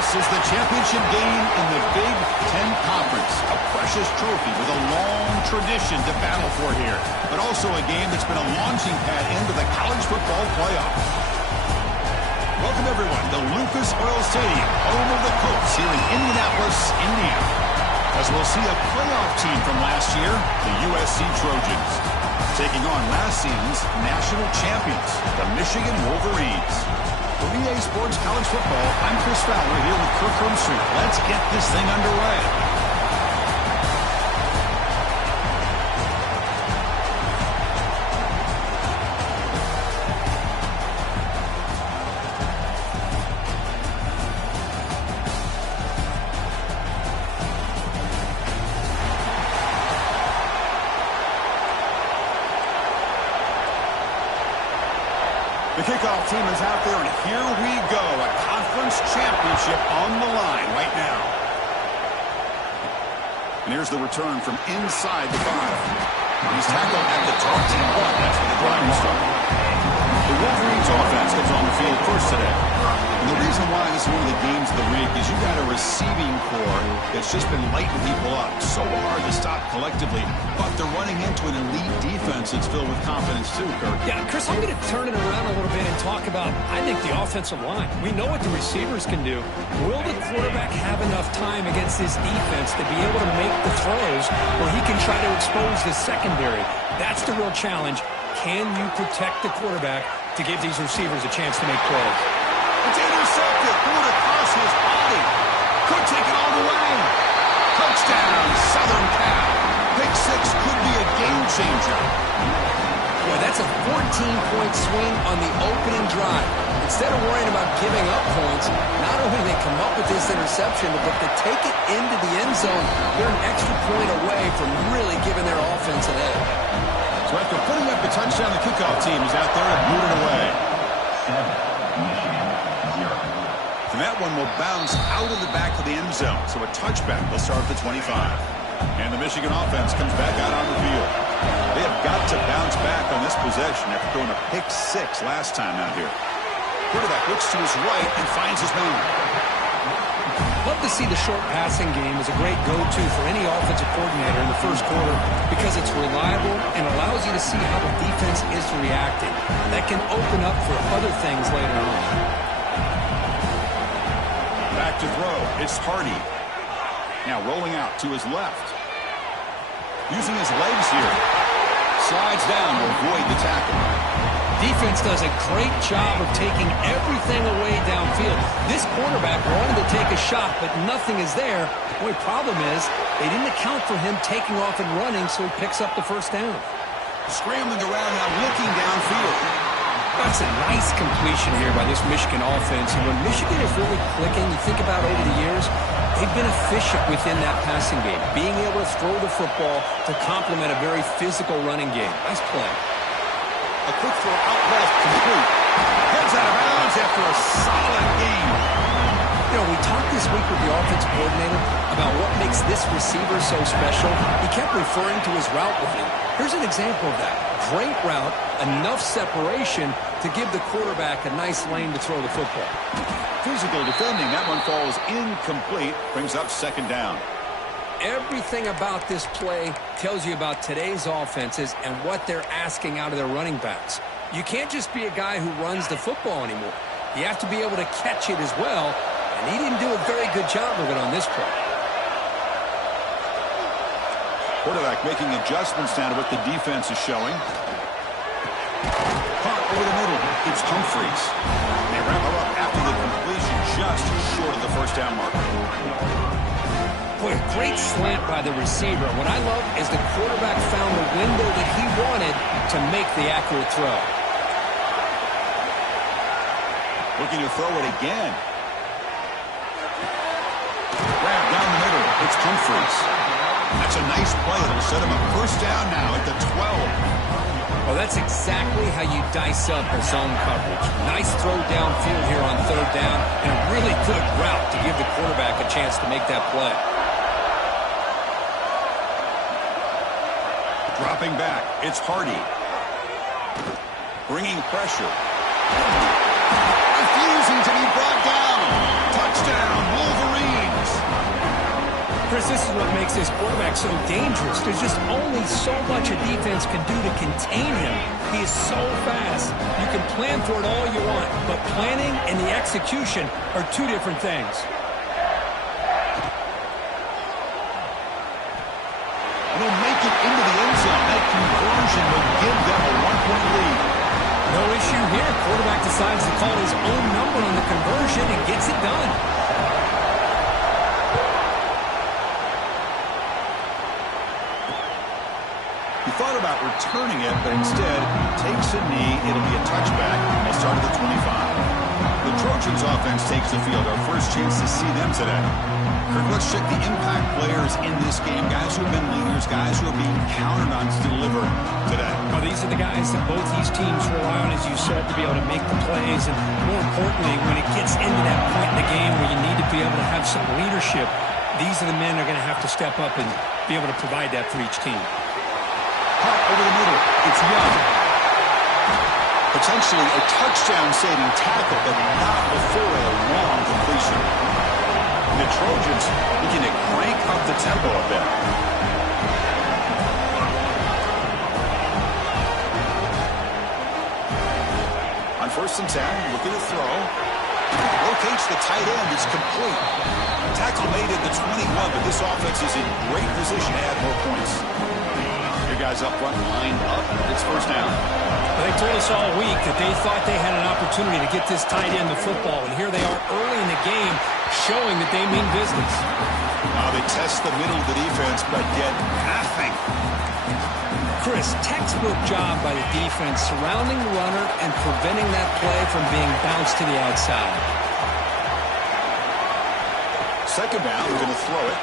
This is the championship game in the Big Ten Conference. A precious trophy with a long tradition to battle for here. But also a game that's been a launching pad into the college football playoffs. Welcome, everyone, to Lucas Oil Stadium, home of the Colts here in Indianapolis, Indiana. As we'll see a playoff team from last year, the USC Trojans, taking on last season's national champions, the Michigan Wolverines. For EA Sports College Football, I'm Chris Fowler here with Kirk Street. Let's get this thing underway. The kickoff team is out there, and here we go. A conference championship on the line right now. And here's the return from inside the 5. He's tackled at the 21. That's where the drive will start. The Wolverines offense comes on the field first today. And the reason why this is one of the games of the week is you've got a receiving core that's just been lighting people up. So hard to stop collectively, but they're running into an elite defense that's filled with confidence too, Kirk. Yeah, Chris, I'm going to turn it around a little bit and talk about, I think, the offensive line. We know what the receivers can do. Will the quarterback have enough time against this defense to be able to make the throws where he can try to expose the secondary? That's the real challenge. Can you protect the quarterback to give these receivers a chance to make plays? It's intercepted. Threw it across his body. Could take it all the way. Touchdown, Southern Cal. Pick 6 could be a game changer. Boy, that's a 14-point swing on the opening drive. Instead of worrying about giving up points, not only do they come up with this interception, but to take it into the end zone, they're an extra point away from really giving their offense an edge. So after putting up the touchdown, the kickoff team is out there and moving away. And that one will bounce out of the back of the end zone. So a touchback will start at the 25. And the Michigan offense comes back out on the field. They have got to bounce back on this possession after throwing a pick 6 last time out here. Quarterback looks to his right and finds his man. Love to see the short passing game as a great go-to for any offensive coordinator in the first quarter because it's reliable and allows you to see how the defense is reacting. That can open up for other things later on. Back to throw. It's Hardy. Now rolling out to his left. Using his legs here. Slides down to avoid the tackle. Defense does a great job of taking everything away downfield. This quarterback wanted to take a shot, but nothing is there. The only problem is they didn't account for him taking off and running, so he picks up the first down. Scrambling around now, looking downfield. That's a nice completion here by this Michigan offense. And when Michigan is really clicking, you think about over the years, they've been efficient within that passing game, being able to throw the football to complement a very physical running game. Nice play. A quick throw out left, complete. Heads out of bounds after a solid game. You know, we talked this week with the offensive coordinator about what makes this receiver so special. He kept referring to his route running. Here's an example of that. Great route, enough separation to give the quarterback a nice lane to throw the football. Physical defending. That one falls incomplete. Brings up second down. Everything about this play tells you about today's offenses and what they're asking out of their running backs. You can't just be a guy who runs the football anymore. You have to be able to catch it as well, and he didn't do a very good job of it on this play. Quarterback making adjustments down to what the defense is showing. Caught over the middle. It's Humphreys. They wrap it up after the completion, just short of the first down marker. Boy, a great slant by the receiver. What I love is the quarterback found the window that he wanted to make the accurate throw. Looking to throw it again. Grab down the middle. It's Humphreys. That's a nice play. It'll set him up first down now at the 12. Well, that's exactly how you dice up a zone coverage. Nice throw downfield here on third down, and a really good route to give the quarterback a chance to make that play. Dropping back, it's Hardy. Bringing pressure. Refusing to be brought down. Touchdown, Chris, this is what makes this quarterback so dangerous. There's just only so much a defense can do to contain him. He is so fast. You can plan for it all you want, but planning and the execution are two different things. They'll make it into the end zone. That conversion will give them a 1-point lead. No issue here. Quarterback decides to call his own number on the conversion and gets it done. He thought about returning it, but instead takes a knee. It'll be a touchback. They'll start at the 25. The Trojans offense takes the field. Our first chance to see them today. Kirk, let's check the impact players in this game. Guys who have been leaders, guys who are being counted on to deliver today. Well, these are the guys that both these teams rely on, as you said, to be able to make the plays. And more importantly, when it gets into that point in the game where you need to be able to have some leadership, these are the men that are going to have to step up and be able to provide that for each team. Pop over the middle. It's Young. Potentially a touchdown-saving tackle, but not before a long completion. And the Trojans looking to crank up the tempo a bit. On 1st and 10, looking to throw. Rotates the tight end. It's complete. Tackle made at the 21, but this offense is in great position to add more points. Guys up front, lined up. It's 1st down. Well, they told us all week that they thought they had an opportunity to get this tight end the football, and here they are early in the game showing that they mean business. They test the middle of the defense, but get nothing. Chris, textbook job by the defense surrounding the runner and preventing that play from being bounced to the outside. 2nd down, we're going to throw it.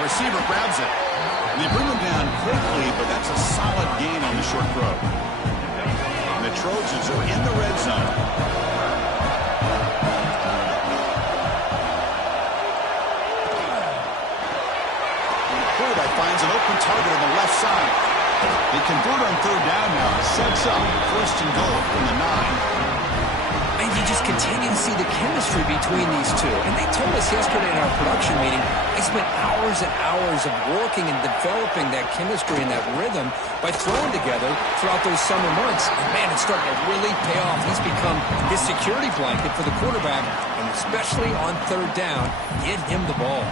The receiver grabs it. They bring him down quickly, but that's a solid gain on the short throw. And the Trojans are in the red zone. And the quarterback finds an open target on the left side. They convert on 3rd down now. Sets up 1st and goal from the 9. And you just continue to see the chemistry between these two. And they told us yesterday in our production meeting, they spent hours and hours of working and developing that chemistry and that rhythm by throwing together throughout those summer months. And, man, it's starting to really pay off. He's become his security blanket for the quarterback, and especially on 3rd down, get him the ball.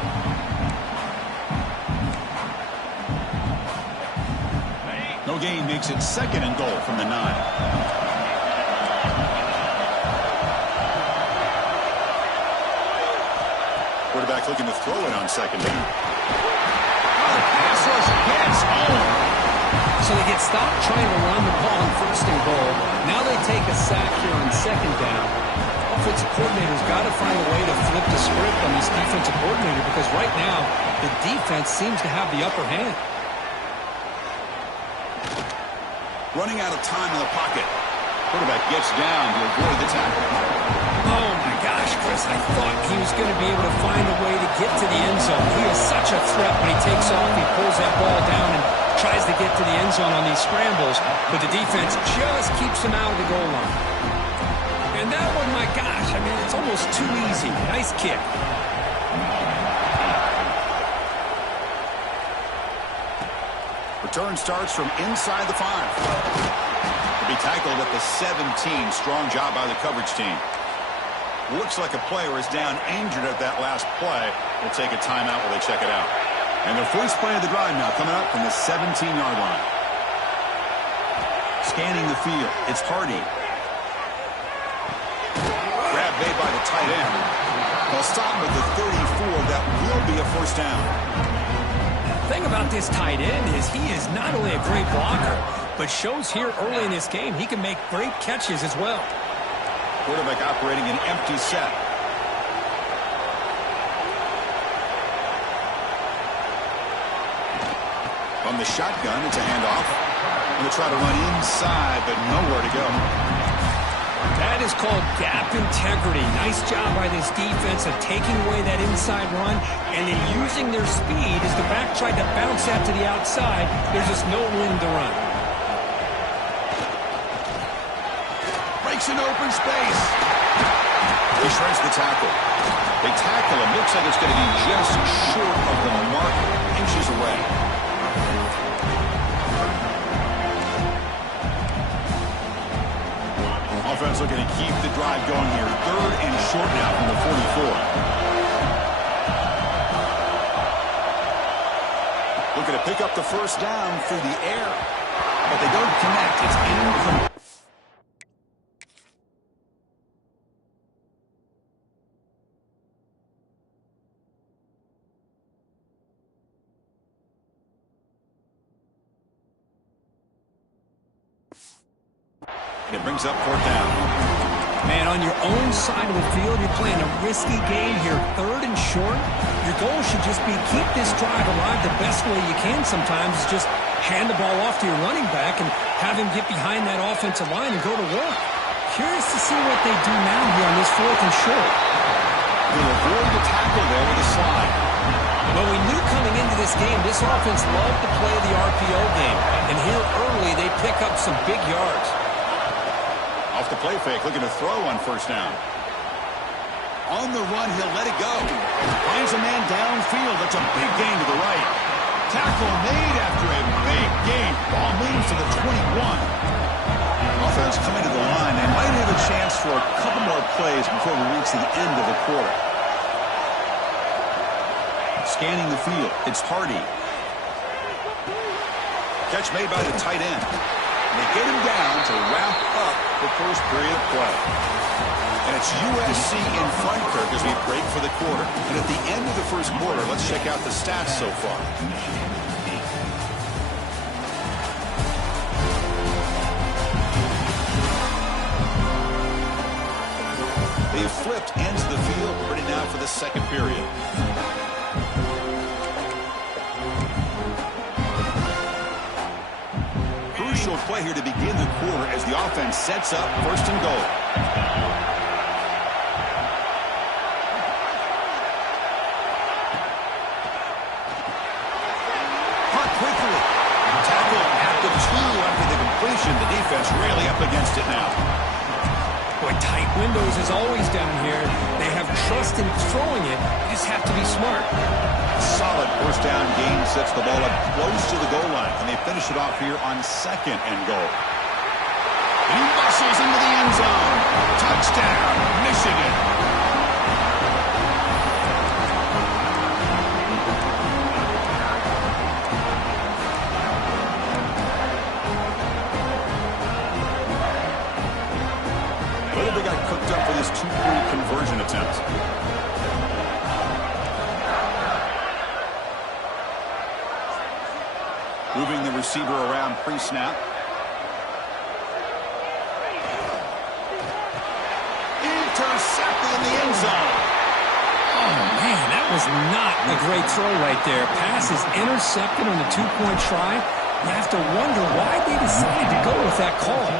No gain makes it 2nd and goal from the 9. Quarterback looking to throw it on 2nd down. Pass rush gets home. So they get stopped trying to run the ball on 1st and goal. Now they take a sack here on 2nd down. Offensive coordinator's got to find a way to flip the script on this defensive coordinator because right now the defense seems to have the upper hand. Running out of time in the pocket. Quarterback gets down to avoid the tackle. Oh, my gosh, Chris. I thought he was going to be able to find a way to get to the end zone. He is such a threat when he takes off. He pulls that ball down and tries to get to the end zone on these scrambles. But the defense just keeps him out of the goal line. And that one, my gosh, I mean, it's almost too easy. Nice kick. Return starts from inside the 5. He'll be tackled at the 17. Strong job by the coverage team. Looks like a player is down injured at that last play. We'll take a timeout while they check it out. And their first play of the drive now coming up from the 17-yard line. Scanning the field. It's Hardy. Grab made by the tight end. They'll stop with the 34. That will be a 1st down. The thing about this tight end is he is not only a great blocker, but shows here early in this game he can make great catches as well. Quarterback operating an empty set. From the shotgun, it's a handoff. Going to try to run inside, but nowhere to go. That is called gap integrity. Nice job by this defense of taking away that inside run and then using their speed as the back tried to bounce that to the outside. There's just no room to run. Breaks an open space. He shreds the tackle. They tackle him. Looks like it's going to be just short of the mark, inches away. Offense looking to keep the drive going here. 3rd and short now from the 44. Looking to pick up the first down through the air. But they don't connect. It's incomplete. It brings up 4th down. Man, on your own side of the field, you're playing a risky game here. 3rd and short. Your goal should just be keep this drive alive the best way you can sometimes. Is just hand the ball off to your running back and have him get behind that offensive line and go to work. Curious to see what they do now here on this 4th and short. They'll avoid the tackle there with a slide. Well, we knew coming into this game, this offense loved to play the RPO game. And here early, they pick up some big yards. Off the play fake, looking to throw on 1st down. On the run, he'll let it go. Finds a man downfield. That's a big gain to the right. Tackle made after a big gain. Ball moves to the 21. Offense coming to the line. They might have a chance for a couple more plays before we reach the end of the quarter. Scanning the field. It's Hardy. Catch made by the tight end. And they get him down to wrap up the first period of play. And it's USC in front, Kirk, as we break for the quarter. And at the end of the first quarter, let's check out the stats so far. They have flipped ends of the field, ready now for the second period. Crucial play here to begin the quarter as the offense sets up 1st and goal. Caught quickly. Tackle at the 2 after the completion. The defense really up against it now. Boy, tight windows is always down here. They have trust in throwing it. You just have to be smart. Solid 1st down gain sets the ball up close to the goal line, and they finish it off here on 2nd and goal. And he muscles into the end zone. Touchdown, Michigan. Whether they got cooked up for this 2-point conversion attempt. Moving the receiver around pre-snap. Intercepted in the end zone. Oh, man, that was not a great throw right there. Pass is intercepted on the 2-point try. You have to wonder why they decided to go with that call.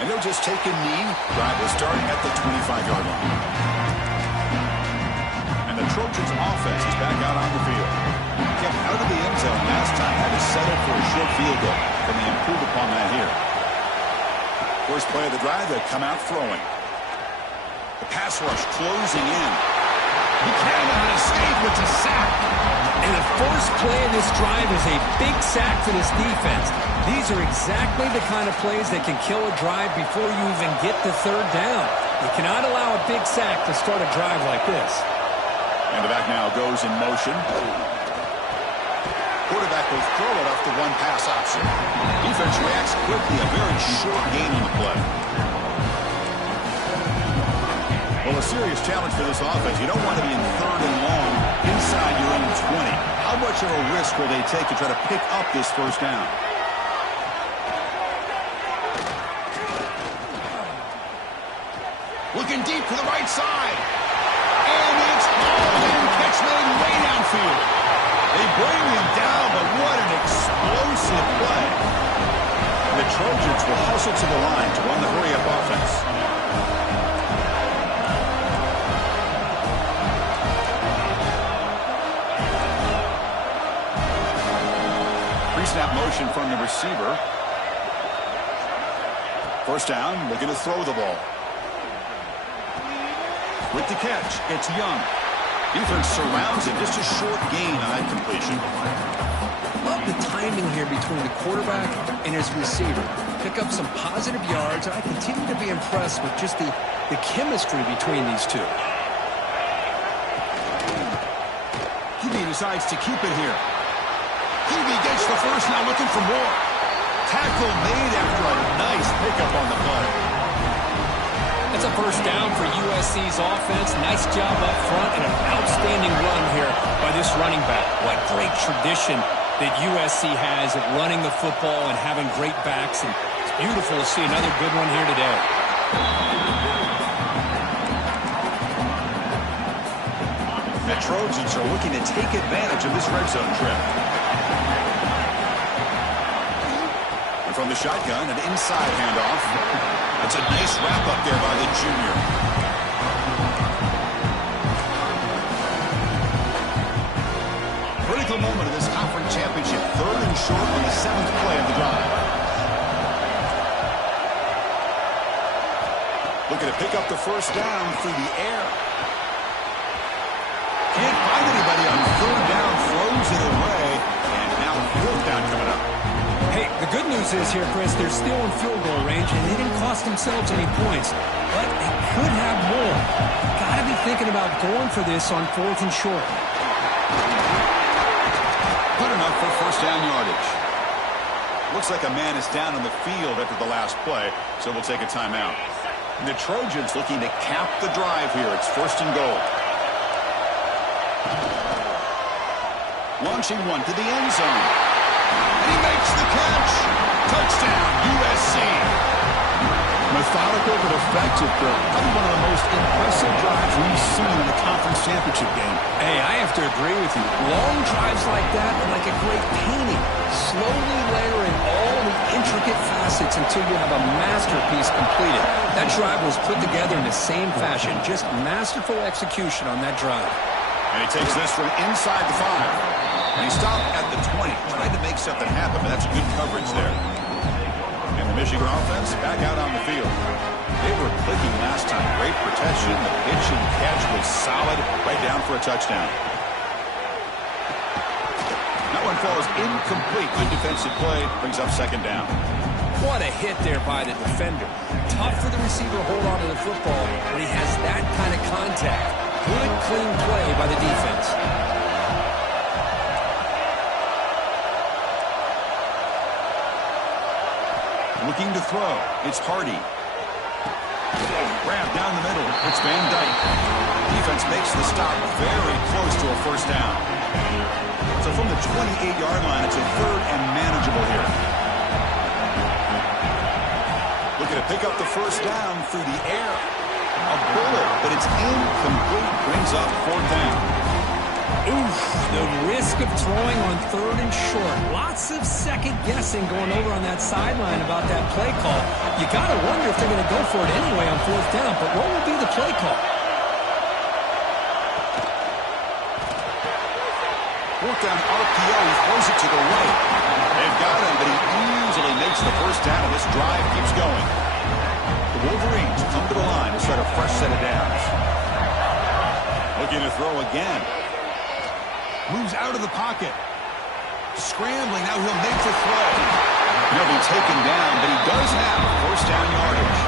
And they'll just take a knee. Drive will start at the 25-yard line. And the Trojans' offense is back out on the field. Kept out of the end zone last time, had to settle for a short field goal. Can they improve upon that here? First play of the drive, they come out throwing. The pass rush closing in. Buchanan escape, it's a sack. And the first play of this drive is a big sack for this defense. These are exactly the kind of plays that can kill a drive before you even get the 3rd down. You cannot allow a big sack to start a drive like this. And the back now goes in motion. Quarterback will throw it off the 1 pass option. Defense reacts quickly, a very short gain on the play. Well, a serious challenge for this offense. You don't want to be in 3rd and long inside your own 20. How much of a risk will they take to try to pick up this 1st down? Looking deep to the right side. And it's hauled in. Catch made way downfield. They bring him down, but what an explosive play. The Trojans will hustle to the line to run the hurry-up offense. Pre-snap motion from the receiver. First down, looking to throw the ball. With the catch, it's Young. Defense surrounds him. Just a short gain on that completion. Love the timing here between the quarterback and his receiver. Pick up some positive yards, and I continue to be impressed with just the chemistry between these two. Hebe decides to keep it here. Hebe gets the first, now looking for more. Tackle made after a nice pickup on the play. That's a first down for USC's offense. Nice job up front and an outstanding run here by this running back. What great tradition that USC has at running the football and having great backs. And it's beautiful to see another good one here today. The Trojans are looking to take advantage of this red zone trip. And from the shotgun, an inside handoff. That's a nice wrap up there by the junior. Critical moment of this conference championship. 3rd and short on the 7th play of the drive. Looking to pick up the first down through the air. Can't find anybody on 3rd down, throws it away, and now 4th down coming up. Hey, the good news is here, Chris, they're still in field goal range, and they didn't cost themselves any points, but they could have more. Got to be thinking about going for this on 4th and short. Good enough for first down yardage. Looks like a man is down on the field after the last play, so we'll take a timeout. And the Trojans looking to cap the drive here. It's 1st and goal. Launching one to the end zone. And he makes the catch. Touchdown, USC. Methodical but effective, Bill. Probably one of the most impressive drives we've seen in the conference championship game. Hey, I have to agree with you. Long drives like that are like a great painting. Slowly layering all the intricate facets until you have a masterpiece completed. That drive was put together in the same fashion. Just masterful execution on that drive. And he takes this from inside the 5. And he stopped at the 20. Tried to make something happen, but that's good coverage there. And the Michigan offense back out on the field. They were clicking last time. Great protection. The pitch and catch was solid. Right down for a touchdown. That one falls incomplete. Good defensive play. Brings up 2nd down. What a hit there by the defender. Tough for the receiver to hold on to the football when he has that kind of contact. Good, clean play by the defense. Looking to throw. It's Hardy. Grab down the middle. It's Van Dyke. Defense makes the stop very close to a first down. So from the 28-yard line, it's a 3rd and manageable here. Looking to pick up the first down through the air. A bullet, but it's incomplete. Brings up 4th down. Oof, the risk of throwing on 3rd and short. Lots of second guessing going over on that sideline about that play call. You got to wonder if they're going to go for it anyway on 4th down, but what will be the play call? 4th down RPO. He throws it to the right. They've got him, but he easily makes the first down, and this drive keeps going. The Wolverines come to the line to start a fresh set of downs. Looking to throw again. Moves out of the pocket. Scrambling. Now he'll make the throw. He'll be taken down, but he does have first down yardage.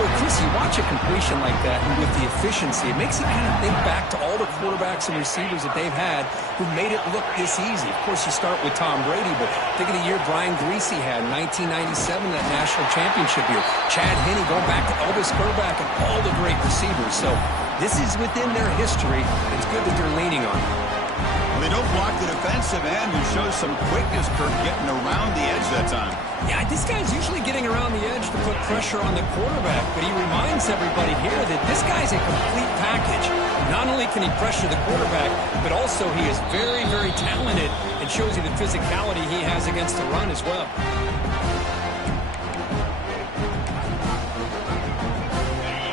Well, Chris, you watch a completion like that, and with the efficiency, it makes you kind of think back to all the quarterbacks and receivers that they've had who made it look this easy. Of course, you start with Tom Brady, but think of the year Brian Griese had in 1997, that national championship year. Chad Henne, going back to Elvis Grbac and all the great receivers. So this is within their history. It's good that they're leaning on it. They don't block the defensive end, who shows some quickness, Kirk, getting around the edge that time. Yeah, this guy's usually getting around the edge to put pressure on the quarterback, but he reminds everybody here that this guy's a complete package. Not only can he pressure the quarterback, but also he is very, very talented and shows you the physicality he has against the run as well.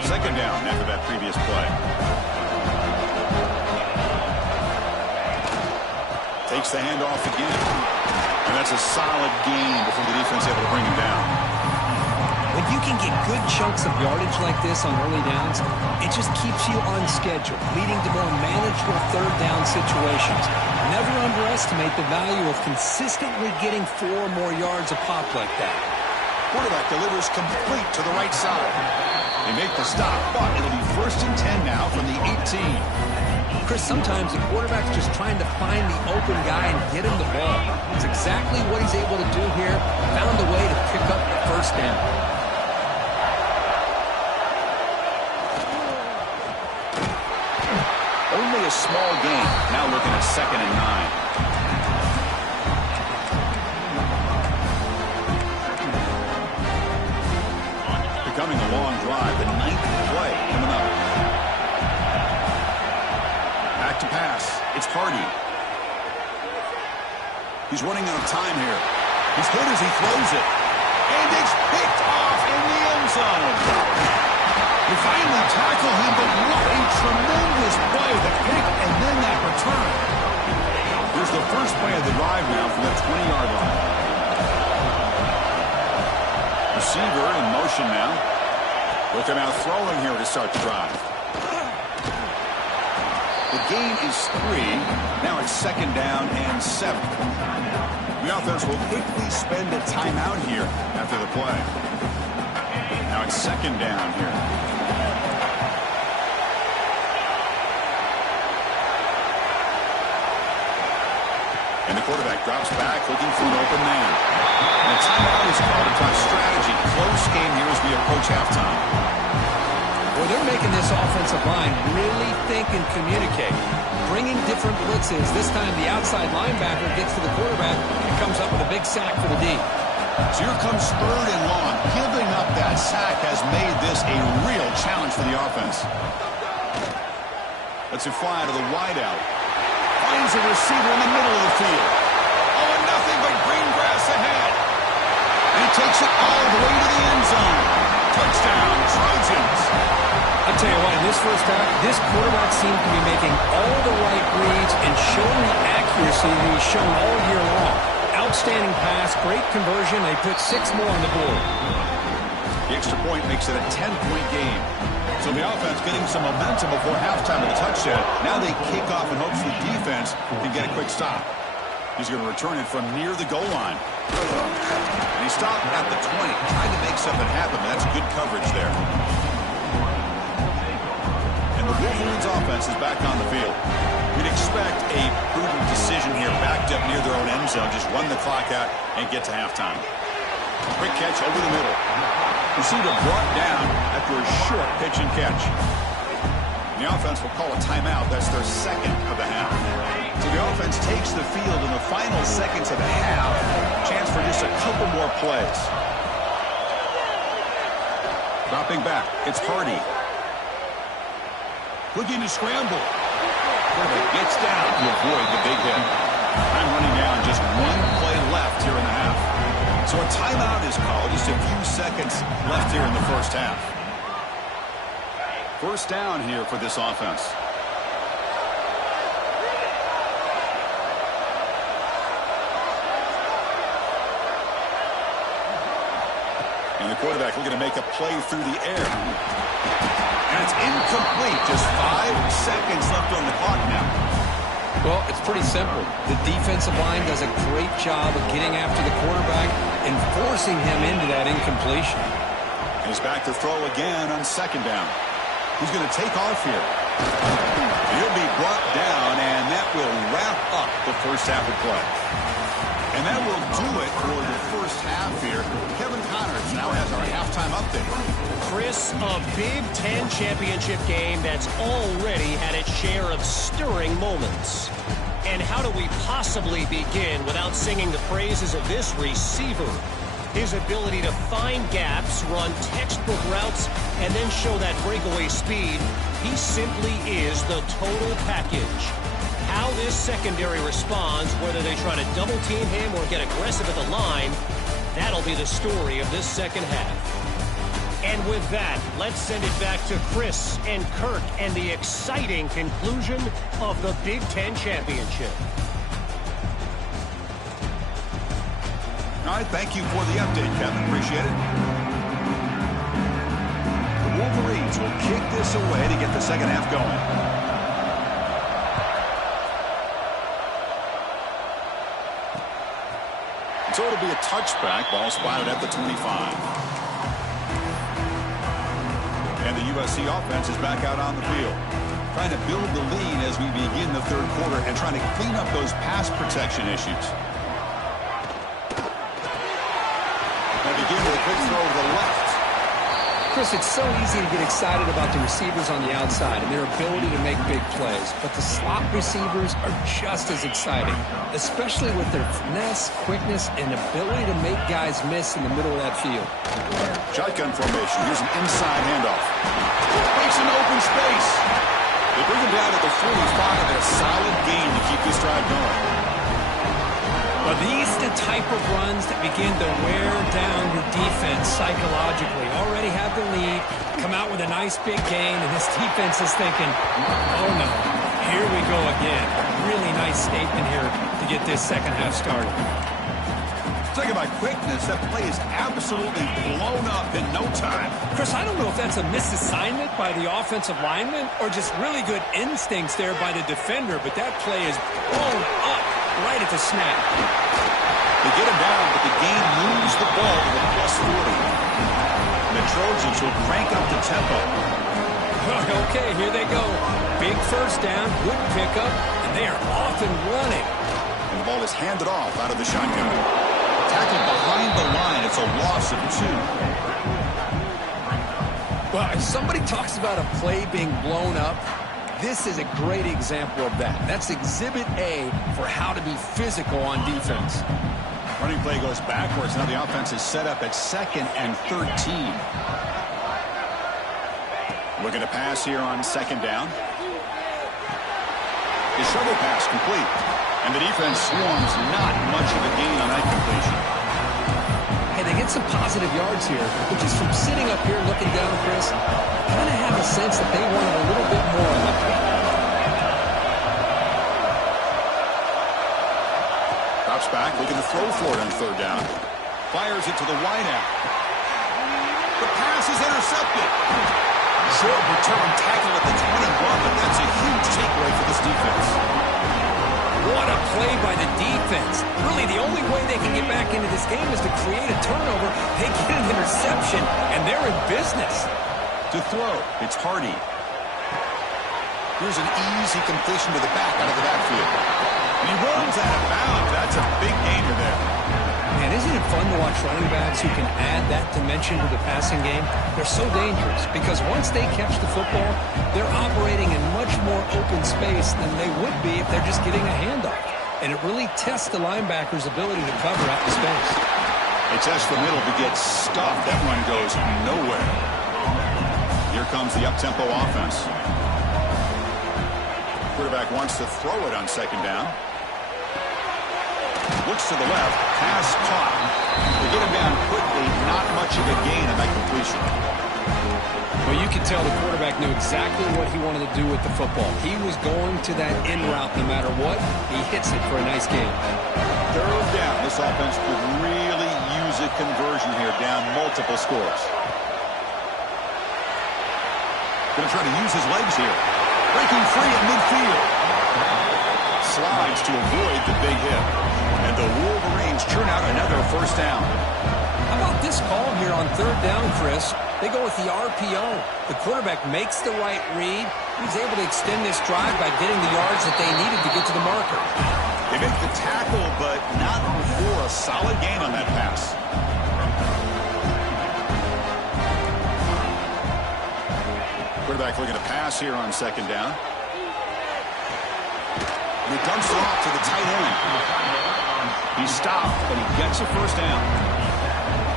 Second down after that previous play. Takes the handoff again. And that's a solid gain before the defense able to bring him down. When you can get good chunks of yardage like this on early downs, it just keeps you on schedule, leading to more manageable third down situations. Never underestimate the value of consistently getting 4 or more yards a pop like that. Quarterback delivers complete to the right side. They make the stop, but it'll be 1st and 10 now from the 18. Chris, sometimes the quarterback's just trying to find the open guy and get him the ball. It's exactly what he's able to do here. Found a way to pick up the 1st down. Only a small gain. Now looking at 2nd and 9. Becoming a long drive, the 9th play coming up. Back to pass. It's Hardy. He's running out of time here. He's hit as he throws it. And it's picked off in the end zone. We finally tackle him, but what a tremendous play. The pick and then that return. Here's the first play of the drive now from the 20-yard line. Receiver in motion now. Looking out throwing here to start the drive. The gain is 3. Now it's 2nd down and 7. The offense will quickly spend a timeout here after the play. Now it's 2nd down here. And the quarterback drops back looking for an open man. And a timeout is called to talk strategy. Close game here as we approach halftime. Well, they're making this offensive line really think and communicate. Bringing different blitzes. This time the outside linebacker gets to the quarterback and comes up with a big sack for the D. So here comes 3rd and long. Giving up that sack has made this a real challenge for the offense. Lets it fly to the wideout. Finds a receiver in the middle of the field. Oh, and nothing but green grass ahead. And he takes it all the way to the end zone. Touchdown, Trojans. I'll tell you what, in this first half, this quarterback seemed to be making all the right reads and showing the accuracy that he's shown all year long. Outstanding pass, great conversion. They put 6 more on the board. The extra point makes it a 10-point game. So the offense getting some momentum before halftime with a touchdown. Now they kick off in hopes the defense can get a quick stop. He's going to return it from near the goal line. And he stopped at the 20, trying to make something happen. That's good coverage there. And the Wolverines offense is back on the field. We'd expect a prudent decision here, backed up near their own end zone. Just run the clock out and get to halftime. Quick catch over the middle. Receiver brought down after a short pitch and catch. The offense will call a timeout. That's their 2nd of the half. So the offense takes the field in the final seconds of the half. Chance for just a couple more plays. Dropping back, it's Hardy. Looking to scramble. Quarterback gets down to avoid the big hit. Time running down, just 1 play left here in the half. So a timeout is called. Just a few seconds left here in the first half. 1st down here for this offense. And the quarterback looking to make a play through the air. And it's incomplete. Just 5 seconds left on the clock now. Well, it's pretty simple. The defensive line does a great job of getting after the quarterback and forcing him into that incompletion. And he's back to throw again on 2nd down. Who's going to take off here? He'll be brought down, and that will wrap up the first half of play. And that will do it for the first half here. Kevin Connors now has our halftime update. Chris, a Big Ten championship game that's already had its share of stirring moments. And how do we possibly begin without singing the praises of this receiver? His ability to find gaps, run textbook routes, and then show that breakaway speed. He simply is the total package. How this secondary responds, whether they try to double team him or get aggressive at the line, that'll be the story of this second half. And with that, let's send it back to Chris and Kirk and the exciting conclusion of the Big Ten Championship. All right, thank you for the update, Kevin. Appreciate it. Wolverines will kick this away to get the second half going. So it'll be a touchback. Ball spotted at the 25. And the USC offense is back out on the field, trying to build the lead as we begin the third quarter and trying to clean up those pass protection issues. They begin with a quick throw to the left. Chris, it's so easy to get excited about the receivers on the outside and their ability to make big plays, but the slot receivers are just as exciting, especially with their finesse, quickness, and ability to make guys miss in the middle of that field. Shotgun formation. Here's an inside handoff. Breaks an open space. They bring him down at the 45 and a solid gain to keep this drive going. Well, these are the type of runs that begin to wear down your defense psychologically. Already have the lead, come out with a nice big gain, and this defense is thinking, oh no, here we go again. Really nice statement here to get this second half started. Talking about quickness, that play is absolutely blown up in no time. Chris, I don't know if that's a misassignment by the offensive lineman or just really good instincts there by the defender, but that play is blown up right at the snap. They get him down, but the game moves the ball to the +40. And the Trojans will crank up the tempo. Okay, here they go. Big first down, good pickup, and they are off and running. And the ball is handed off out of the shotgun. Tackled behind the line. It's a loss of 2. Well, if somebody talks about a play being blown up, this is a great example of that. That's exhibit A for how to be physical on defense. Running play goes backwards. Now the offense is set up at 2nd and 13. Looking to pass here on 2nd down. The shovel pass complete. And the defense swarms not much of a gain on that completion. Hey, they get some positive yards here, which is from sitting up here looking down, Chris. I kind of have a sense that they wanted a little bit more of it. Drops back, looking to throw for it on 3rd down. Fires it to the wideout. The pass is intercepted. Short return tackle at the 21, but that's a huge takeaway for this defense. What a play by the defense. Really, the only way they can get back into this game is to create a turnover. They get an interception, and they're in business. To throw, it's Hardy. Here's an easy completion to the back out of the backfield. And he rolls out of bounds. That's a big gainer there. Man, isn't it fun to watch running backs who can add that dimension to the passing game? They're so dangerous because once they catch the football, they're operating in much more open space than they would be if they're just getting a handoff. And it really tests the linebacker's ability to cover out the space. They test the middle to get stuffed. That run goes nowhere. Here comes the up-tempo offense. Quarterback wants to throw it on 2nd down. Looks to the left. Pass caught. They get him down quickly. Not much of a gain on that completion. Well, you can tell the quarterback knew exactly what he wanted to do with the football. He was going to that in route no matter what. He hits it for a nice gain. 3rd down. This offense could really use a conversion here, down multiple scores. Going to try to use his legs here. Breaking free at midfield. Slides to avoid the big hit. And the Wolverines churn out another 1st down. How about this call here on 3rd down, Chris? They go with the RPO. The quarterback makes the right read. He's able to extend this drive by getting the yards that they needed to get to the marker. They make the tackle, but not before a solid gain on that pass. Quarterback looking to pass here on 2nd down. He dumps it off to the tight end. He stopped, but he gets a 1st down.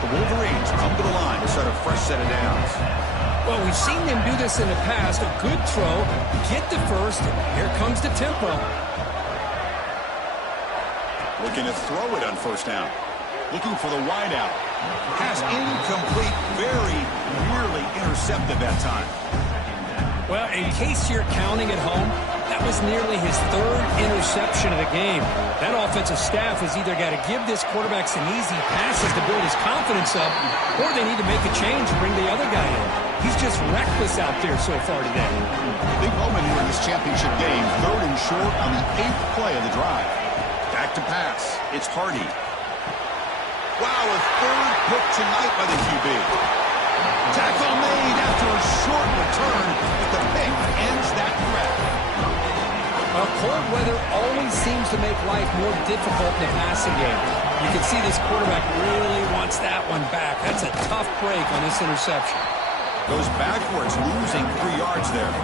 The Wolverines come to the line to start a fresh set of downs. Well, we've seen them do this in the past. A good throw, get the first, and here comes the tempo. Looking to throw it on 1st down. Looking for the wideout. Pass incomplete, very nearly intercepted that time. Well, in case you're counting at home, that was nearly his third interception of the game. That offensive staff has either got to give this quarterback some easy passes to build his confidence up, or they need to make a change and bring the other guy in. He's just reckless out there so far today. Big moment here in this championship game. 3rd and short on the 8th play of the drive. Back to pass. It's Hardy. Wow, a 3rd pick tonight by the QB. Tackle made after a short return, but the pick ends that threat. Well, cold weather always seems to make life more difficult in the passing game. You can see this quarterback really wants that one back. That's a tough break on this interception. Goes backwards, losing 3 yards there.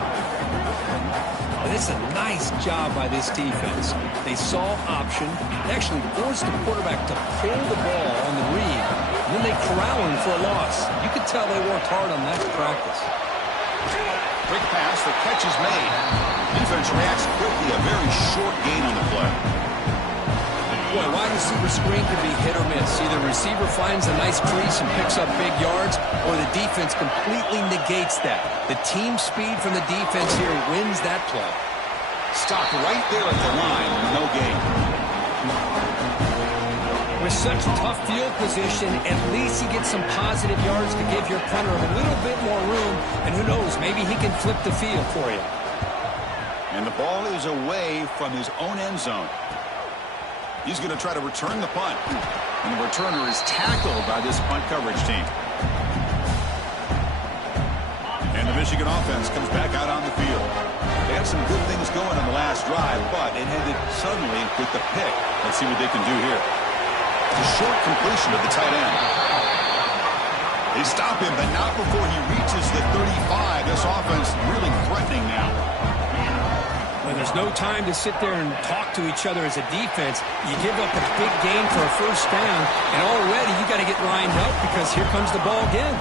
And it's a nice job by this defense. They saw option. They actually forced the quarterback to pull the ball on the read. And then they corral him for a loss. You could tell they worked hard on that in practice. Quick pass, the catch is made. Defense reacts quickly, a very short gain on the play. Boy, wide receiver screen can be hit or miss. Either the receiver finds a nice crease and picks up big yards, or the defense completely negates that. The team speed from the defense here wins that play. Stopped right there at the line, no gain. With such tough field position, at least he gets some positive yards to give your punter a little bit more room, and who knows, maybe he can flip the field for you. And the ball is away from his own end zone. He's going to try to return the punt. And the returner is tackled by this punt coverage team. And the Michigan offense comes back out on the field. They had some good things going on the last drive, but it ended suddenly with the pick. Let's see what they can do here. The short completion of the tight end. They stop him, but not before he reaches the 35. This offense really threatening now. When there's no time to sit there and talk to each other as a defense, you give up a big gain for a first down, and already you got to get lined up because here comes the ball again.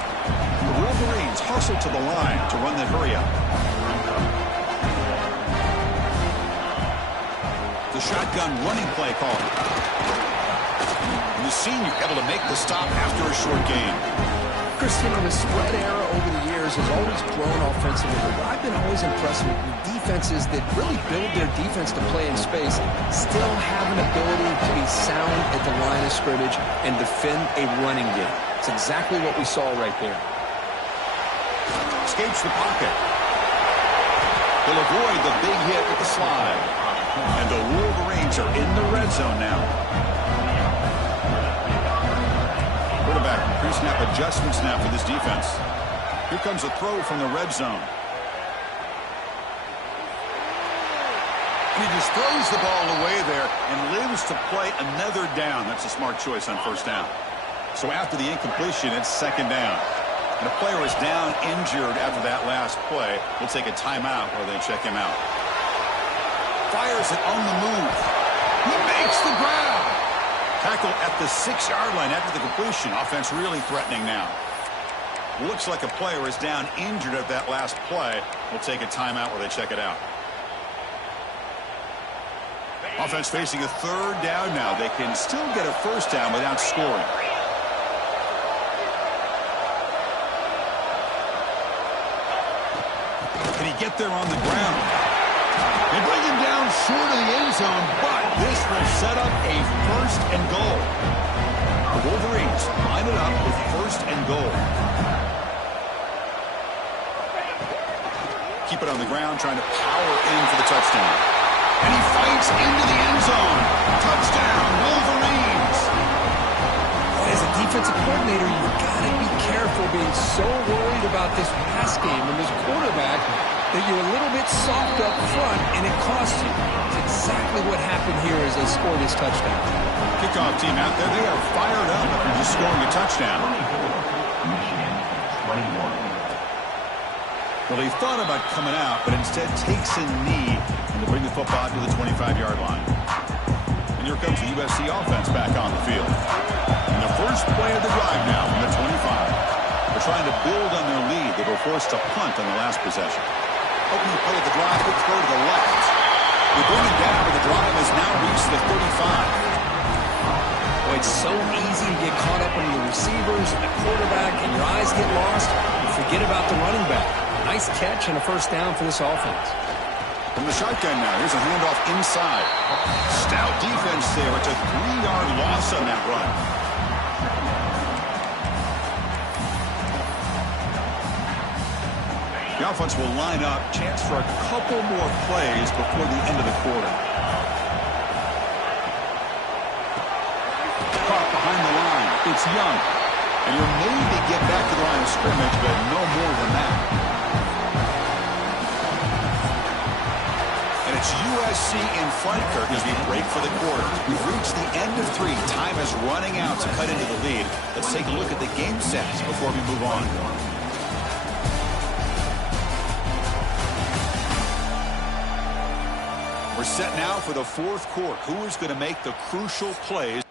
The Wolverines hustle to the line to run that hurry up. The shotgun running play call. And the senior able to make the stop after a short gain. Christian, the spread era over the years has always grown offensively, but I've been always impressed with defenses that really build their defense to play in space, still have an ability to be sound at the line of scrimmage and defend a running game. It's exactly what we saw right there. Escapes the pocket. He'll avoid the big hit with the slide. And the Wolverines are in the red zone now. Quarterback pre-snap adjustments now for this defense. Here comes a throw from the red zone. And he just throws the ball away there and lives to play another down. That's a smart choice on first down. So after the incompletion, it's second down. And a player is down injured after that last play. We'll take a timeout while they check him out. Fires it on the move. He makes the grab. Tackle at the 6-yard line after the completion. Offense really threatening now. Looks like a player is down injured at that last play. We'll take a timeout while they check it out. Offense facing a third down now. They can still get a first down without scoring. Can he get there on the ground? They bring him down short of the end zone, but this will set up a first and goal. The Wolverines line it up with first and goal. Keep it on the ground, trying to power in for the touchdown. And he fights into the end zone. Touchdown, Wolverines. As a defensive coordinator, you've got to be careful being so worried about this pass game and this quarterback that you're a little bit soft up front, and it costs you. It's exactly what happened here as they scored this touchdown. Kickoff team out there, they are fired up after just scoring a touchdown. Well, he thought about coming out, but instead takes a knee to bring the football to the 25-yard line. And here comes the USC offense back on the field. And the first play of the drive now from the 25. They're trying to build on their lead. They were forced to punt on the last possession. Opening play of the drive, quick throw to the left. They bring it down, but the drive has now reached the 35. Boy, it's so easy to get caught up in the receivers and the quarterback, and your eyes get lost. You forget about the running back. Nice catch and a first down for this offense. From the shotgun now, here's a handoff inside. Stout defense there. It's a 3-yard loss on that run. The offense will line up. Chance for a couple more plays before the end of the quarter. Caught behind the line. It's Young. And you'll maybe get back to the line of scrimmage, but no more than that. And it's USC in front, Kirk, as we break for the quarter. We've reached the end of 3. Time is running out to cut into the lead. Let's take a look at the game sets before we move on. We're set now for the fourth quarter. Who is going to make the crucial plays?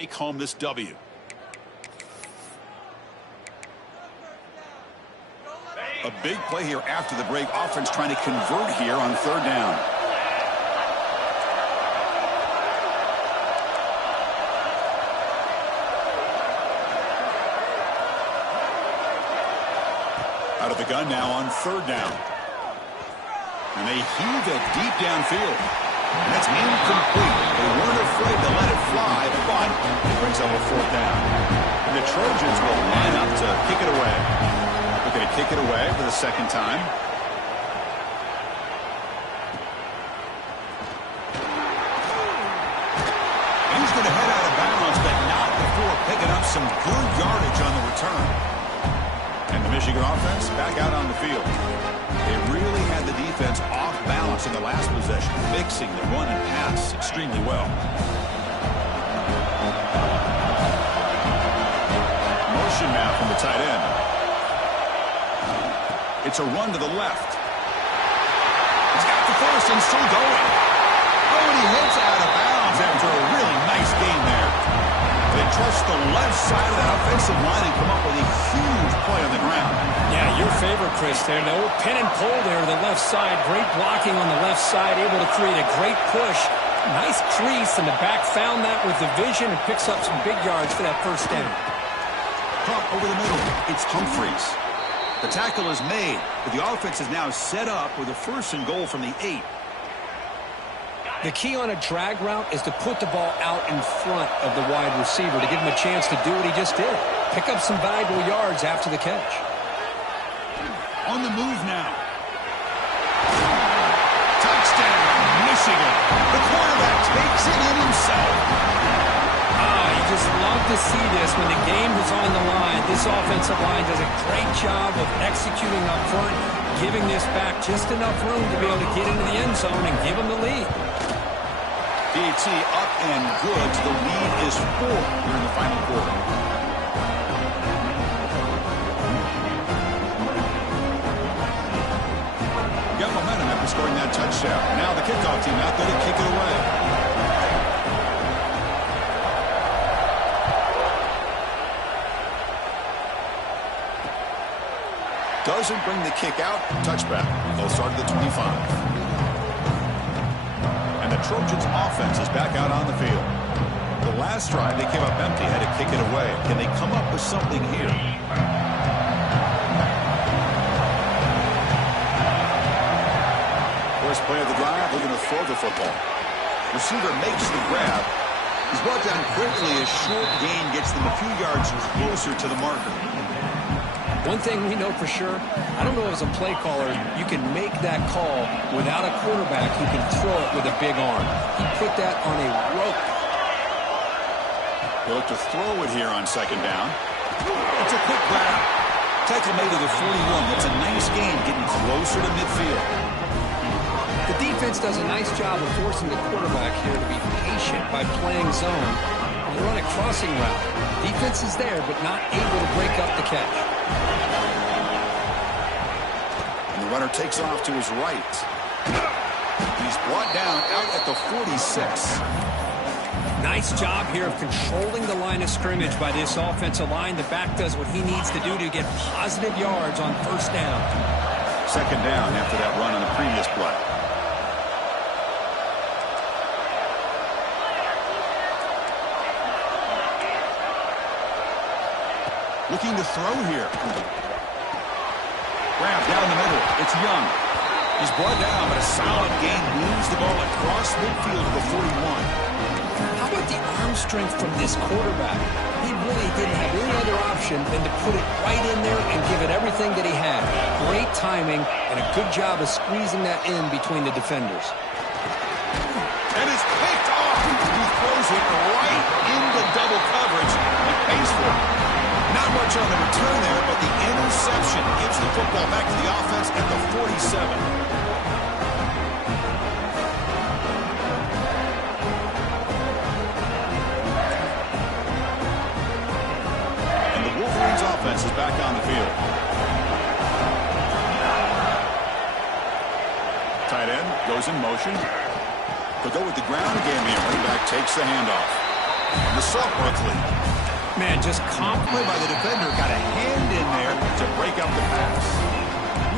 take home this W. A big play here after the break. Offense trying to convert here on third down. Out of the gun now on third down. And they heave it deep downfield. And that's incomplete. They weren't afraid to let it fly, but it brings up a fourth down. And the Trojans will line up to kick it away. They're going to kick it away for the second time. He's going to head out of bounds, but not before picking up some good yardage on the return. And the Michigan offense back out on the field. They really had the defense off balance in the last possession, mixing the run and pass extremely well. Motion now from the tight end. It's a run to the left. He's got the first and still going. Oh, and he hits out of bounds after a really nice game there. They trust the left side of that offensive line and come up with a huge play on the ground. Yeah, your favorite, Chris, there. No pin and pull there to the left side. Great blocking on the left side, able to create a great push. Nice crease, and the back found that with the vision and picks up some big yards for that first down. Caught over the middle. It's Humphreys. The tackle is made, but the offense is now set up with a first and goal from the 8. The key on a drag route is to put the ball out in front of the wide receiver to give him a chance to do what he just did. Pick up some valuable yards after the catch. On the move now. Touchdown, Michigan. The quarterback takes it in himself. You just love to see this when the game is on the line. This offensive line does a great job of executing up front, giving this back just enough room to be able to get into the end zone and give them the lead. DT up and good. The lead is 4 here in the final quarter. Got momentum after scoring that touchdown. Now the kickoff team out there to kick it away. Doesn't bring the kick out. Touchback. They'll start at the 25. And the Trojans offense is back out on the field. The last drive they came up empty, had to kick it away. Can they come up with something here? First play of the drive, they're going to throw the football. Receiver makes the grab. He's brought down quickly. A short gain gets them a few yards closer to the marker. One thing we know for sure, I don't know as a play caller, you can make that call without a quarterback who can throw it with a big arm. He put that on a rope. He'll look to throw it here on second down. It's a quick grab. Tackle made to the 41. That's a nice gain, getting closer to midfield. The defense does a nice job of forcing the quarterback here to be patient by playing zone. They run a crossing route. Defense is there, but not able to break up the catch. And the runner takes off to his right. He's brought down out at the 46. Nice job here of controlling the line of scrimmage by this offensive line. The back does what he needs to do to get positive yards on first down. Second down after that run on the previous play. Looking to throw here. Grab down the middle. It's Young. He's brought down, but a solid gain moves the ball across midfield to the 41. How about the arm strength from this quarterback? He really didn't have any other option than to put it right in there and give it everything that he had. Great timing and a good job of squeezing that in between the defenders. And it's picked off. He throws it right into double coverage and pays for it. Not much on the return there, but the interception gives the football back to the offense at the 47. And the Wolverines offense is back on the field. Tight end goes in motion. They'll go with the ground game here. Running back takes the handoff. The sophomore lead. Man, just Play by the defender, got a hand in there to break up the pass.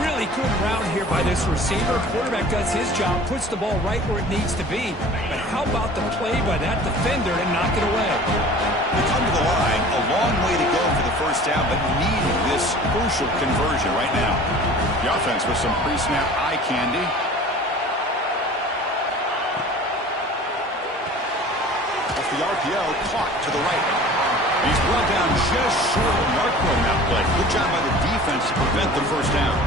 really good route here by this receiver. Quarterback does his job, puts the ball right where it needs to be. But how about the play by that defender to knock it away? They come to the line, a long way to go for the first down, but needing this crucial conversion right now. The offense with some pre-snap eye candy. Off the RPO, caught to the right. He's brought down just short of the arc on that play. Good job by the defense to prevent the first down.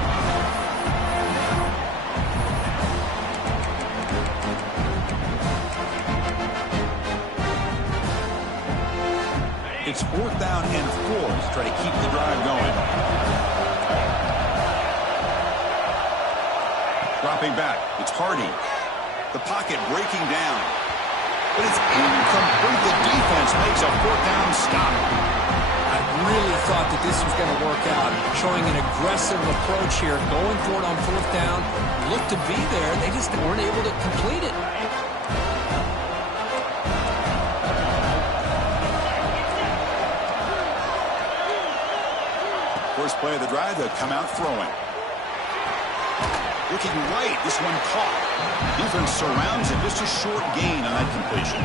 It's 4th down and 4 to try to keep the drive going. Dropping back, it's Hardy. The pocket breaking down. But it's incomplete. The defense makes a 4th down stop. I really thought that this was going to work out. Showing an aggressive approach here, going for it on 4th down. Looked to be there. They just weren't able to complete it. First play of the drive, they'll come out throwing. Looking right, this one caught. Defense surrounds it, just a short gain on that completion.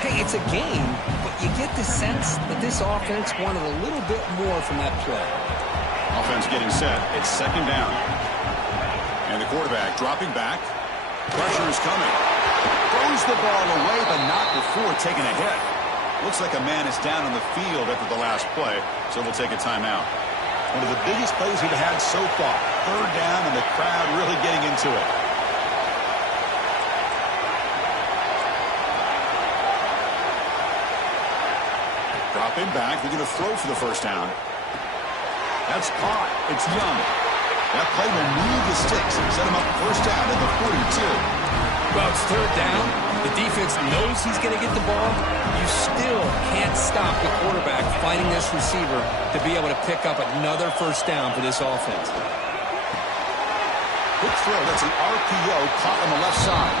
Hey, it's a game, but you get the sense that this offense wanted a little bit more from that play. Offense getting set, it's 2nd down. And the quarterback dropping back. Pressure is coming. Throws the ball away, but not before taking a hit. Looks like a man is down on the field after the last play, so we'll take a timeout. One of the biggest plays we've had so far. 3rd down, and the crowd really getting into it. Dropping back, they're going to throw for the first down. That's caught. It's Young. That play will move the sticks and set him up first down at the 42. Well, it's 3rd down. The defense knows he's going to get the ball. You still can't stop the quarterback fighting this receiver to be able to pick up another first down for this offense. Quick throw. That's an RPO caught on the left side.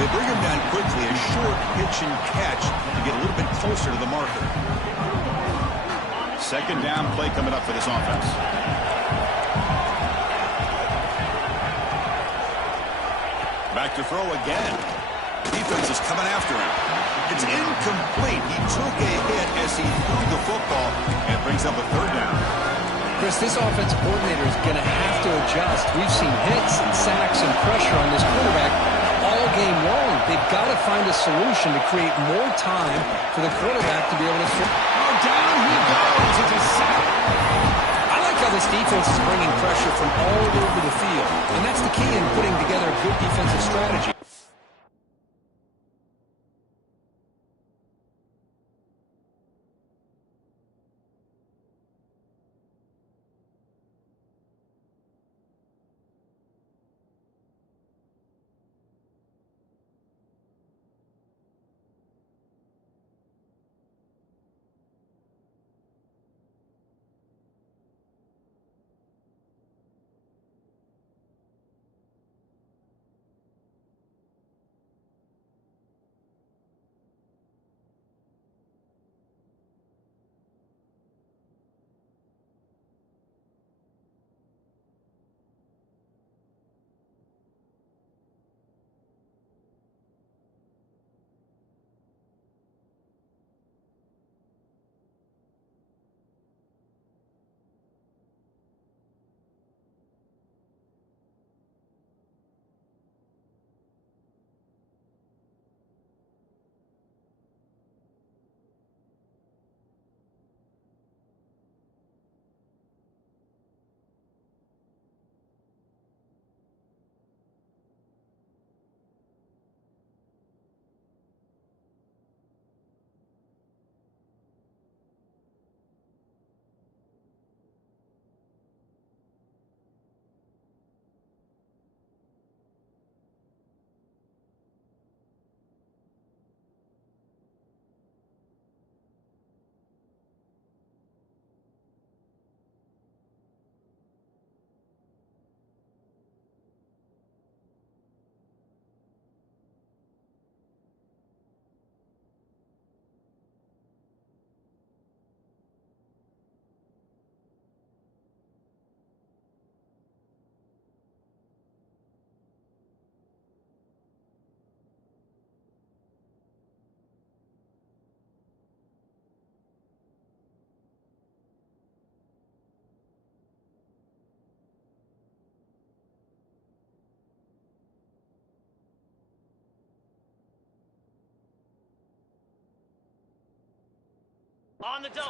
They bring him down quickly. A short pitch and catch to get a little bit closer to the marker. 2nd down play coming up for this offense. Back to throw again. Defense is coming after him. It's incomplete. He took a hit as he threw the football, and it brings up a 3rd down. Chris, this offensive coordinator is going to have to adjust. We've seen hits and sacks and pressure on this quarterback all game long. They've got to find a solution to create more time for the quarterback to be able to throw. Oh, down he goes. It's a sack. I like how this defense is bringing pressure from all over the field, and that's the key in putting together a good defensive strategy.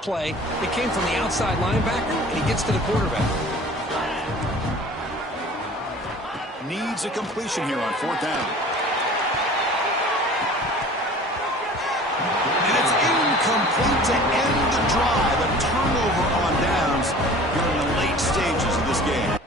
Play. It came from the outside linebacker, and he gets to the quarterback. Needs a completion here on 4th down. And it's incomplete to end the drive. A turnover on downs here in the late stages of this game.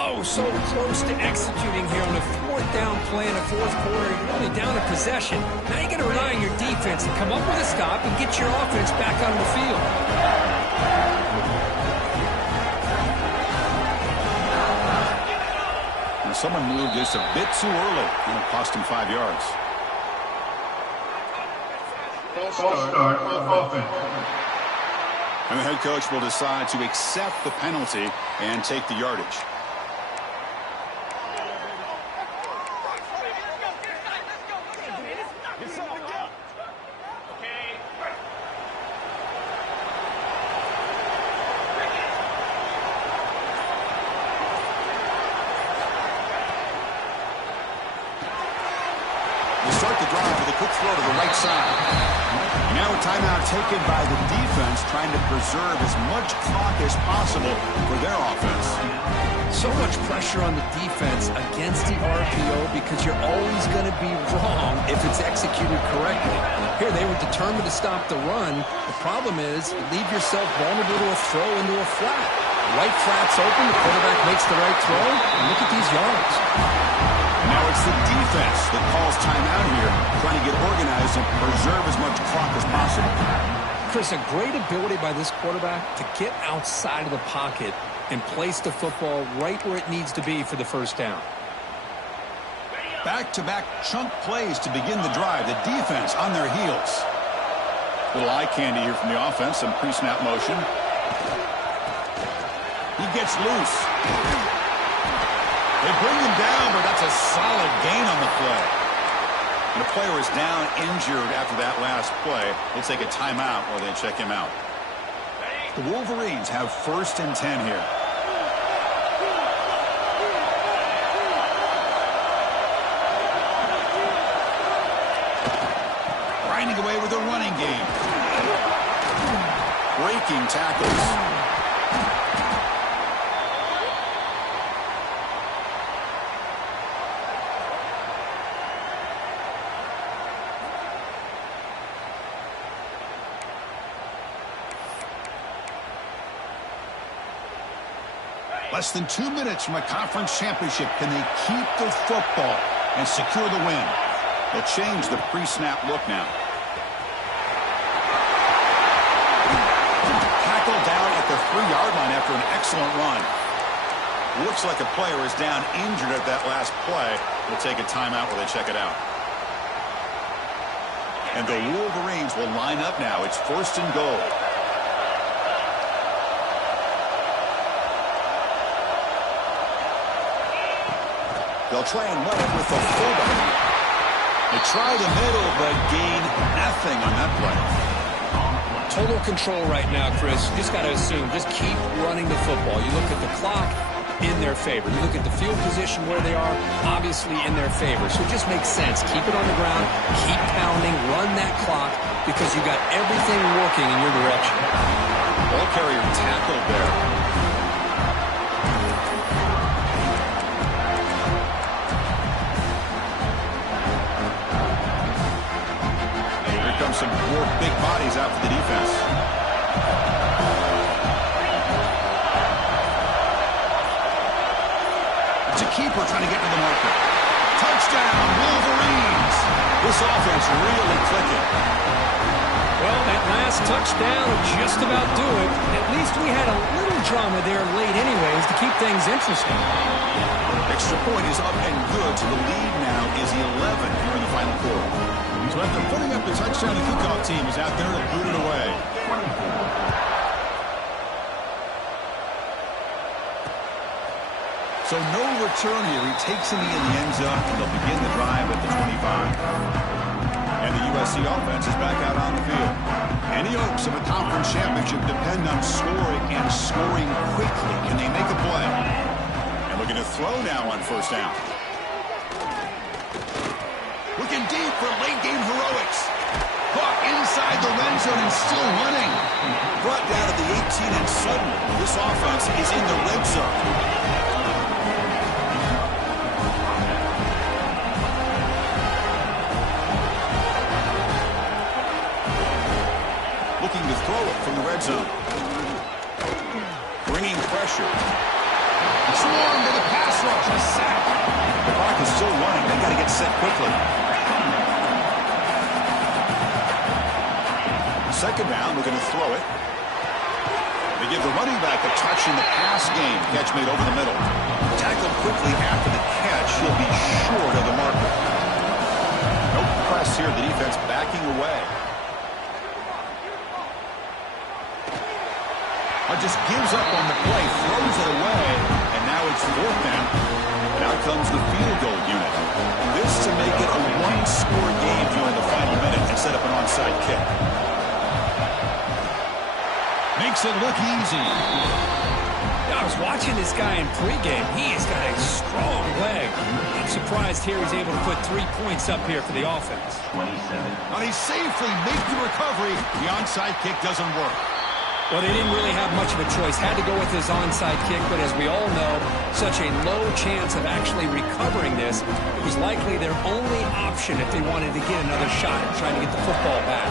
Oh, so close to executing here on a fourth down play in the fourth quarter. You're only down a possession. Now you got to rely on your defense to come up with a stop and get your offense back on the field. And someone moved this a bit too early, and it cost him 5 yards. False start offense. And the head coach will decide to accept the penalty and take the yardage. Start the drive with a quick throw to the right side. Now a timeout taken by the defense, trying to preserve as much clock as possible for their offense. So much pressure on the defense against the RPO because you're always going to be wrong if it's executed correctly. Here, they were determined to stop the run. The problem is you leave yourself vulnerable to a throw into a flat. Right flat's open, the quarterback makes the right throw, and look at these yards. Now it's the defense that calls timeout here, trying to get organized and preserve as much clock as possible. Chris, a great ability by this quarterback to get outside of the pocket and place the football right where it needs to be for the first down. Back-to-back chunk plays to begin the drive. The defense on their heels. Little eye candy here from the offense, some pre-snap motion. He gets loose. They bring him down, but that's a solid gain on the play. And the player is down injured after that last play. They'll take a timeout or they check him out. The Wolverines have 1st and 10 here. Grinding away with a running game. Breaking tackles. Less than 2 minutes from a conference championship. Can they keep the football and secure the win? They'll change the pre-snap look now. Tackled down at the 3-yard line after an excellent run. Looks like a player is down injured at that last play. We'll take a timeout while they check it out. And the Wolverines will line up now. It's 1st and goal. They'll try and run it with the fullback. They try the middle, but gain nothing on that play. Total control right now, Chris. You just got to assume, just keep running the football. You look at the clock, in their favor. You look at the field position where they are, obviously in their favor. So it just makes sense. Keep it on the ground, keep pounding, run that clock, because you got everything working in your direction. Ball carrier tackled there. Some more big bodies out for the defense. It's a keeper trying to get to the marker. Touchdown, Wolverines. This offense really clicking. Well, that last touchdown will just about do it. At least we had a little drama there late anyways to keep things interesting. Extra point is up and good, so the lead now is 11 here in the final quarter. So after putting up the touchdown, the kickoff team is out there to boot it away. So no return here. He takes it in the end zone, and they'll begin the drive at the 25. And the USC offense is back out on the field. Any hopes of a conference championship depend on scoring and scoring quickly. Can they make a play? And looking to throw now on 1st down. Looking deep for late-game heroics. Caught inside the red zone and still running. Brought down at the 18, and suddenly this offense is in the red zone. Looking to throw it from the red zone. Bringing pressure. Swarm to the pass. They've got to get set quickly. Second down, we're going to throw it. They give the running back a touch in the pass game. Catch made over the middle. Tackled quickly after the catch. He'll be short of the marker. No press here. The defense backing away. Just gives up on the play, throws it away, and now it's fourth down. And out comes the field goal unit. This to make it a one-score game during the final minute and set up an onside kick. Makes it look easy. I was watching this guy in pregame. He has got a strong leg. I'm surprised here he's able to put 3 points up here for the offense. 27. Now he safely makes the recovery. The onside kick doesn't work. Well, they didn't really have much of a choice. Had to go with his onside kick, but as we all know, such a low chance of actually recovering this. It was likely their only option if they wanted to get another shot at trying to get the football back.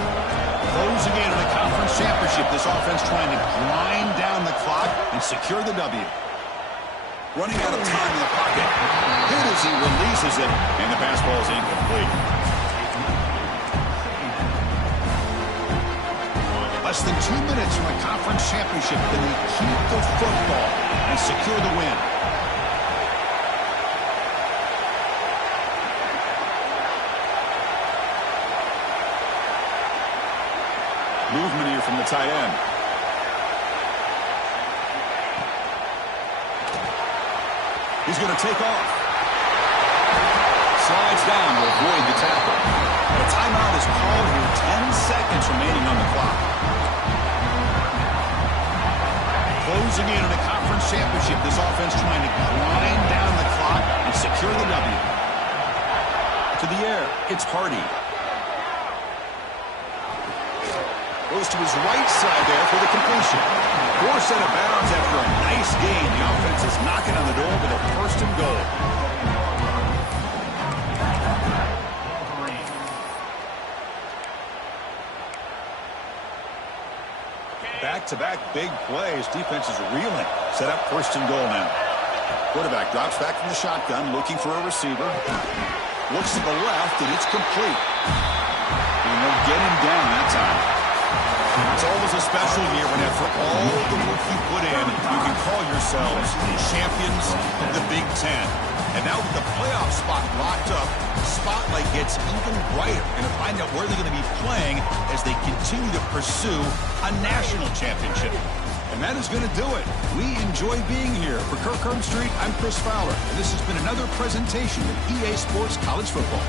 Closing in on a conference championship, this offense trying to grind down the clock and secure the W. Running out of time in the pocket. Hit as he releases it, and the pass ball is incomplete. Less than 2 minutes from a conference championship. Can they keep the football and secure the win? Movement here from the tight end. He's going to take off. Slides down to avoid the tackle. And a timeout is called here. 10 seconds remaining on the clock. Closing in on a conference championship. This offense trying to grind down the clock and secure the W. To the air, it's Hardy. Goes to his right side there for the completion. Forced out of bounds after a nice game. The offense is knocking on the door with a first and goal. Back-to-back big plays. Defense is reeling. Set up first and goal now. Quarterback drops back from the shotgun, looking for a receiver. Looks to the left, and it's complete. And they'll get him down that time. It's always a special year when after all the work you put in, you can call yourselves champions of the Big Ten. And now with the playoff spot locked up, the spotlight gets even brighter. We're going to find out where they're going to be playing as they continue to pursue a national championship. And that is going to do it. We enjoy being here. For Kirk Herbstreit, I'm Chris Fowler. And this has been another presentation of EA Sports College Football.